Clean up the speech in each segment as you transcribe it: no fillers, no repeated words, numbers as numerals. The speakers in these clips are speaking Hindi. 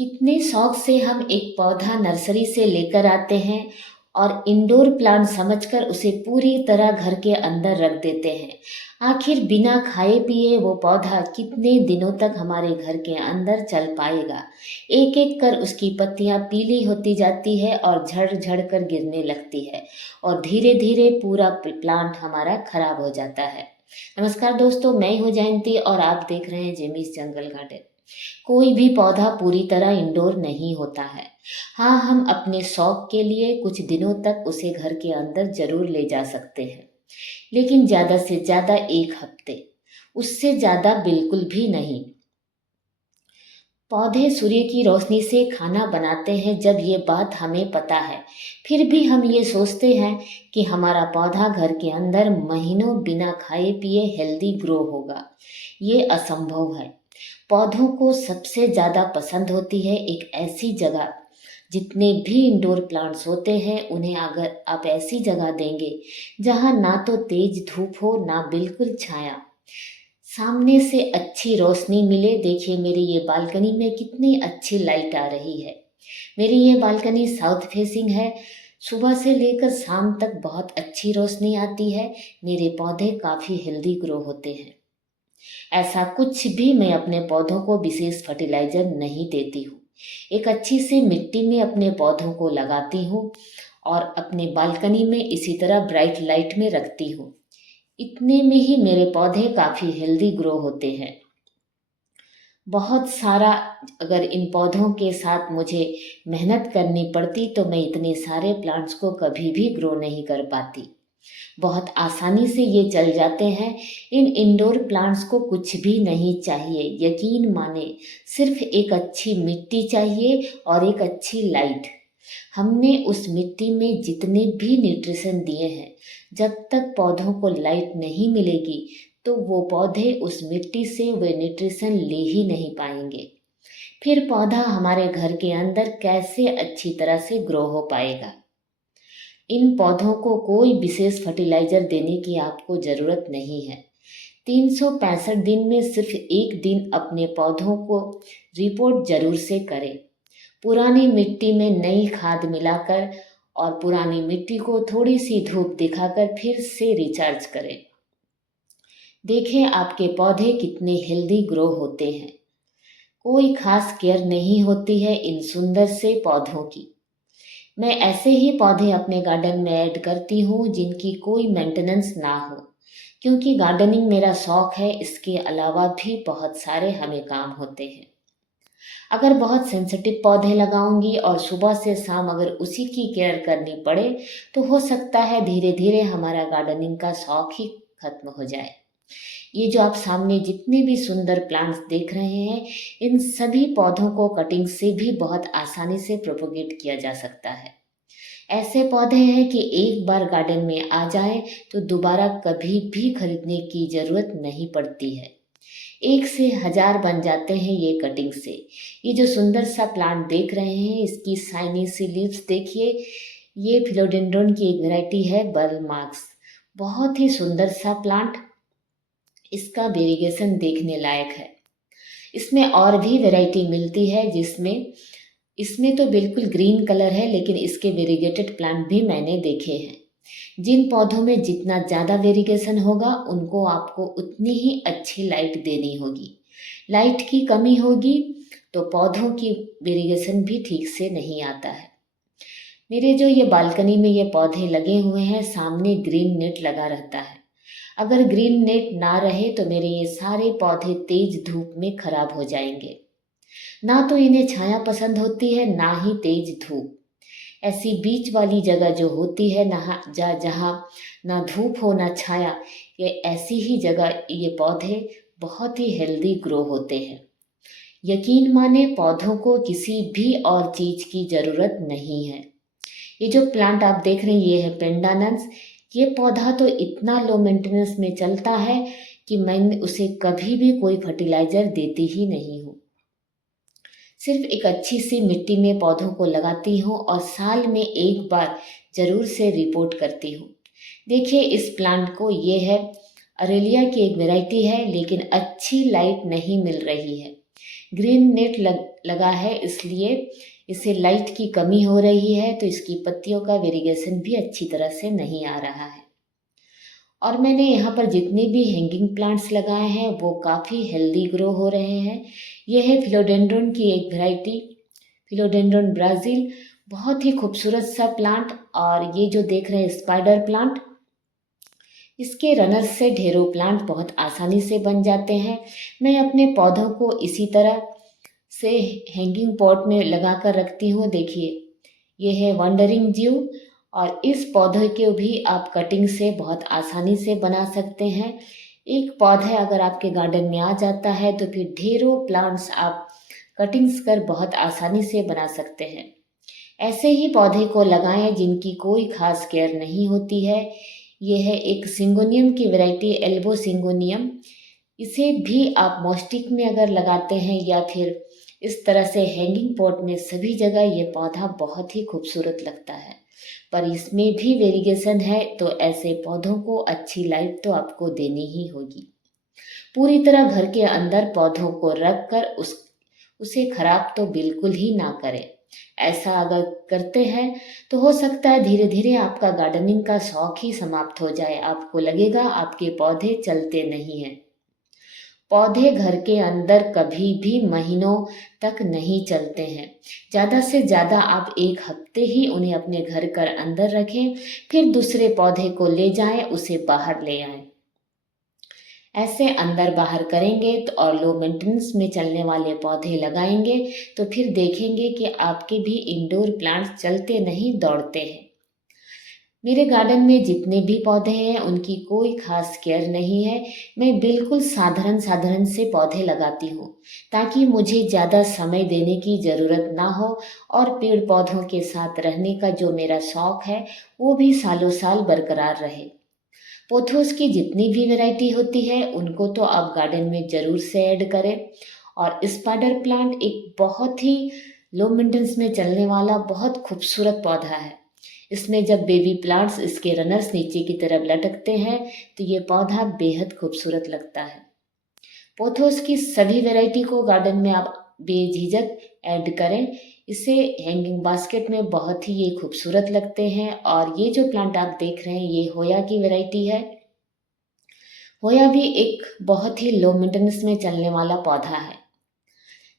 कितने शौक से हम एक पौधा नर्सरी से लेकर आते हैं और इंडोर प्लांट समझकर उसे पूरी तरह घर के अंदर रख देते हैं। आखिर बिना खाए पिए वो पौधा कितने दिनों तक हमारे घर के अंदर चल पाएगा। एक एक कर उसकी पत्तियां पीली होती जाती है और झड़ झड़ कर गिरने लगती है और धीरे धीरे पूरा प्लांट हमारा खराब हो जाता है। नमस्कार दोस्तों, मैं हूँ जयंती और आप देख रहे हैं जेमीस जंगल गार्डन। कोई भी पौधा पूरी तरह इंडोर नहीं होता है। हाँ, हम अपने शौक के लिए कुछ दिनों तक उसे घर के अंदर जरूर ले जा सकते हैं, लेकिन ज़्यादा से ज़्यादा एक हफ्ते, उससे ज़्यादा बिल्कुल भी नहीं। पौधे सूर्य की रोशनी से खाना बनाते हैं, जब ये बात हमें पता है, फिर भी हम ये सोचते हैं कि हमारा पौधा घर के अंदर महीनों बिना खाए पिए हेल्दी ग्रो होगा। ये असंभव है। पौधों को सबसे ज़्यादा पसंद होती है एक ऐसी जगह। जितने भी इंडोर प्लांट्स होते हैं उन्हें अगर आप ऐसी जगह देंगे जहाँ ना तो तेज धूप हो ना बिल्कुल छाया, सामने से अच्छी रोशनी मिले। देखिए मेरी ये बालकनी में कितनी अच्छी लाइट आ रही है। मेरी ये बालकनी साउथ फेसिंग है। सुबह से लेकर शाम तक बहुत अच्छी रोशनी आती है। मेरे पौधे काफ़ी हेल्दी ग्रो होते हैं। ऐसा कुछ भी मैं अपने पौधों को विशेष फर्टिलाइजर नहीं देती हूँ। एक अच्छी सी मिट्टी में अपने पौधों को लगाती हूँ और अपने बालकनी में इसी तरह ब्राइट लाइट में रखती हूँ। इतने में ही मेरे पौधे काफ़ी हेल्दी ग्रो होते हैं। बहुत सारा अगर इन पौधों के साथ मुझे मेहनत करनी पड़ती तो मैं इतने सारे प्लांट्स को कभी भी ग्रो नहीं कर पाती। बहुत आसानी से ये चल जाते हैं। इन इंडोर प्लांट्स को कुछ भी नहीं चाहिए, यकीन माने, सिर्फ एक अच्छी मिट्टी चाहिए और एक अच्छी लाइट। हमने उस मिट्टी में जितने भी न्यूट्रिशन दिए हैं, जब तक पौधों को लाइट नहीं मिलेगी तो वो पौधे उस मिट्टी से वे न्यूट्रिशन ले ही नहीं पाएंगे। फिर पौधा हमारे घर के अंदर कैसे अच्छी तरह से ग्रो हो पाएगा। इन पौधों को कोई विशेष फर्टिलाइजर देने की आपको ज़रूरत नहीं है। 365 दिन में सिर्फ एक दिन अपने पौधों को रिपोर्ट जरूर से करें। पुरानी मिट्टी में नई खाद मिलाकर और पुरानी मिट्टी को थोड़ी सी धूप दिखाकर फिर से रिचार्ज करें। देखें आपके पौधे कितने हेल्दी ग्रो होते हैं। कोई खास केयर नहीं होती है इन सुंदर से पौधों की। मैं ऐसे ही पौधे अपने गार्डन में ऐड करती हूँ जिनकी कोई मेंटेनेंस ना हो, क्योंकि गार्डनिंग मेरा शौक है। इसके अलावा भी बहुत सारे हमें काम होते हैं। अगर बहुत सेंसिटिव पौधे लगाऊंगी और सुबह से शाम अगर उसी की केयर करनी पड़े तो हो सकता है धीरे धीरे हमारा गार्डनिंग का शौक ही खत्म हो जाए। ये जो आप सामने जितने भी सुंदर प्लांट्स देख रहे हैं, इन सभी पौधों को कटिंग से भी बहुत आसानी से प्रोपोगेट किया जा सकता है। ऐसे पौधे हैं कि एक बार गार्डन में आ जाए तो दोबारा कभी भी खरीदने की जरूरत नहीं पड़ती है। 1 से 1000 बन जाते हैं ये कटिंग से। ये जो सुंदर सा प्लांट देख रहे हैं, इसकी शाइनी सी लीव्स देखिए। ये फिलोडेंड्रोन की एक वैरायटी है, बर्ल मार्क्स। बहुत ही सुंदर सा प्लांट। इसका वेरिगेशन देखने लायक है। इसमें और भी वैरायटी मिलती है जिसमें इसमें तो बिल्कुल ग्रीन कलर है, लेकिन इसके वेरीगेटेड प्लांट भी मैंने देखे हैं। जिन पौधों में जितना ज़्यादा वेरिगेशन होगा उनको आपको उतनी ही अच्छी लाइट देनी होगी। लाइट की कमी होगी तो पौधों की वेरिगेशन भी ठीक से नहीं आता है। मेरे जो ये बालकनी में ये पौधे लगे हुए हैं, सामने ग्रीन नेट लगा रहता है। अगर ग्रीन नेट ना रहे तो मेरे ये सारे पौधे तेज धूप में खराब हो जाएंगे। ना तो इन्हें छाया पसंद होती है ना ही तेज धूप। ऐसी बीच वाली जगह जो होती है ना, जहाँ ना धूप हो ना छाया, ये ऐसी ही जगह ये पौधे बहुत ही हेल्दी ग्रो होते हैं। यकीन माने पौधों को किसी भी और चीज़ की ज़रूरत नहीं है। ये जो प्लांट आप देख रहे हैं ये है पेंडानस। ये पौधा तो इतना लो मेंटेनेंस में चलता है कि मैं उसे कभी भी कोई फर्टिलाइज़र देती ही नहीं हूँ। सिर्फ एक अच्छी सी मिट्टी में पौधों को लगाती हूँ और साल में एक बार ज़रूर से रिपोर्ट करती हूँ। देखिए इस प्लांट को, ये है अरेलिया की एक वैरायटी है, लेकिन अच्छी लाइट नहीं मिल रही है। ग्रीन नेट लगा है, इसलिए इसे लाइट की कमी हो रही है, तो इसकी पत्तियों का वेरिगेशन भी अच्छी तरह से नहीं आ रहा है। और मैंने यहाँ पर जितने भी हैंगिंग प्लांट्स लगाए हैं वो काफ़ी हेल्दी ग्रो हो रहे हैं। यह है फिलोडेंड्रन की एक वैरायटी, फिलोडेंड्रन ब्राज़ील, बहुत ही खूबसूरत सा प्लांट। और ये जो देख रहे हैं स्पाइडर प्लांट, इसके रनर से ढेरों प्लांट बहुत आसानी से बन जाते हैं। मैं अपने पौधों को इसी तरह से हैंगिंग पॉट में लगा कर रखती हूँ। देखिए, ये है वंडरिंग ज्यू, और इस पौधे को भी आप कटिंग से बहुत आसानी से बना सकते हैं। एक पौधा अगर आपके गार्डन में आ जाता है तो फिर ढेरों प्लांट्स आप कटिंग्स कर बहुत आसानी से बना सकते हैं। ऐसे ही पौधे को लगाएं जिनकी कोई खास केयर नहीं होती है। ये है एक सिंगोनियम की वैरायटी, एल्बो सिंगोनियम। इसे भी आप मॉस्टिक में अगर लगाते हैं या फिर इस तरह से हैंगिंग पॉट में, सभी जगह ये पौधा बहुत ही खूबसूरत लगता है। पर इसमें भी वेरिएशन है, तो ऐसे पौधों को अच्छी लाइट तो आपको देनी ही होगी। पूरी तरह घर के अंदर पौधों को रख कर उसे खराब तो बिल्कुल ही ना करें। ऐसा अगर करते हैं तो हो सकता है धीरे धीरे आपका गार्डनिंग का शौक ही समाप्त हो जाए। आपको लगेगा आपके पौधे चलते नहीं हैं। पौधे घर के अंदर कभी भी महीनों तक नहीं चलते हैं। ज़्यादा से ज़्यादा आप 1 हफ्ते ही उन्हें अपने घर के अंदर रखें, फिर दूसरे पौधे को ले जाएं, उसे बाहर ले आएं। ऐसे अंदर बाहर करेंगे तो और लो मेंटेनेंस में चलने वाले पौधे लगाएंगे तो फिर देखेंगे कि आपके भी इंडोर प्लांट्स चलते नहीं, दौड़ते हैं। मेरे गार्डन में जितने भी पौधे हैं उनकी कोई खास केयर नहीं है। मैं बिल्कुल साधारण से पौधे लगाती हूँ ताकि मुझे ज़्यादा समय देने की ज़रूरत ना हो, और पेड़ पौधों के साथ रहने का जो मेरा शौक़ है वो भी सालों साल बरकरार रहे। पोथोस की जितनी भी वैरायटी होती है उनको तो आप गार्डन में ज़रूर से ऐड करें। और स्पाइडर प्लांट एक बहुत ही लो मेंटेनेंस में चलने वाला बहुत खूबसूरत पौधा है। इसमें जब बेबी प्लांट्स, इसके रनर्स नीचे की तरफ लटकते हैं तो ये पौधा बेहद खूबसूरत लगता है। पोथोस की सभी वैरायटी को गार्डन में आप बेझिझक ऐड करें। इसे हैंगिंग बास्केट में बहुत ही ये खूबसूरत लगते हैं। और ये जो प्लांट आप देख रहे हैं ये होया की वैरायटी है। होया भी एक बहुत ही लो मेंटेनेंस में चलने वाला पौधा है।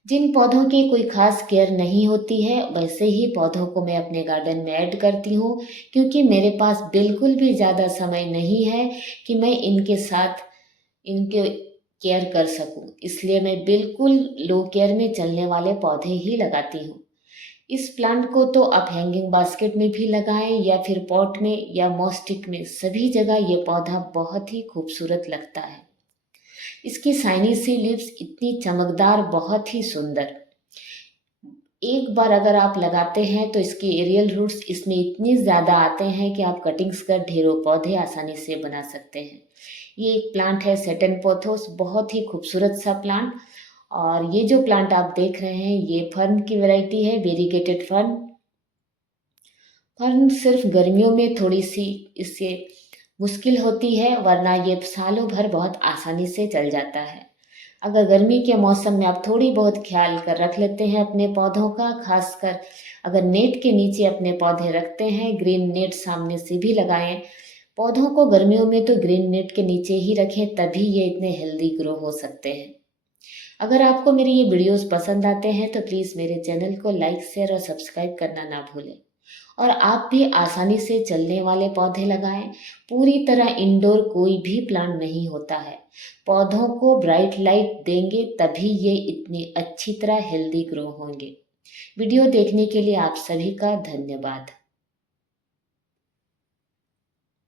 जिन पौधों की कोई खास केयर नहीं होती है वैसे ही पौधों को मैं अपने गार्डन में ऐड करती हूँ, क्योंकि मेरे पास बिल्कुल भी ज़्यादा समय नहीं है कि मैं इनके साथ इनके केयर कर सकूँ। इसलिए मैं बिल्कुल लो केयर में चलने वाले पौधे ही लगाती हूँ। इस प्लांट को तो आप हैंगिंग बास्केट में भी लगाएं या फिर पॉट में या मॉस्टिक में, सभी जगह ये पौधा बहुत ही खूबसूरत लगता है। इसकी शाइनी सी लिप्स इतनी चमकदार, बहुत ही सुंदर। एक बार अगर आप लगाते हैं तो इसके एरियल रूट्स इसमें इतने ज़्यादा आते हैं कि आप कटिंग्स कर ढेरों पौधे आसानी से बना सकते हैं। ये एक प्लांट है सेटन पोथोस, बहुत ही खूबसूरत सा प्लांट। और ये जो प्लांट आप देख रहे हैं ये फर्न की वैरायटी है, वेरीगेटेड फर्न। फर्न सिर्फ गर्मियों में थोड़ी सी इससे मुश्किल होती है, वरना ये सालों भर बहुत आसानी से चल जाता है। अगर गर्मी के मौसम में आप थोड़ी बहुत ख्याल कर रख लेते हैं अपने पौधों का, खासकर अगर नेट के नीचे अपने पौधे रखते हैं, ग्रीन नेट सामने से भी लगाएं। पौधों को गर्मियों में तो ग्रीन नेट के नीचे ही रखें, तभी ये इतने हेल्दी ग्रो हो सकते हैं। अगर आपको मेरे ये वीडियोस पसंद आते हैं तो प्लीज़ मेरे चैनल को लाइक, शेयर और सब्सक्राइब करना ना भूलें। और आप भी आसानी से चलने वाले पौधे लगाएं। पूरी तरह इंडोर कोई भी प्लांट नहीं होता है। पौधों को ब्राइट लाइट देंगे तभी ये इतनी अच्छी तरह हेल्दी ग्रो होंगे। वीडियो देखने के लिए आप सभी का धन्यवाद।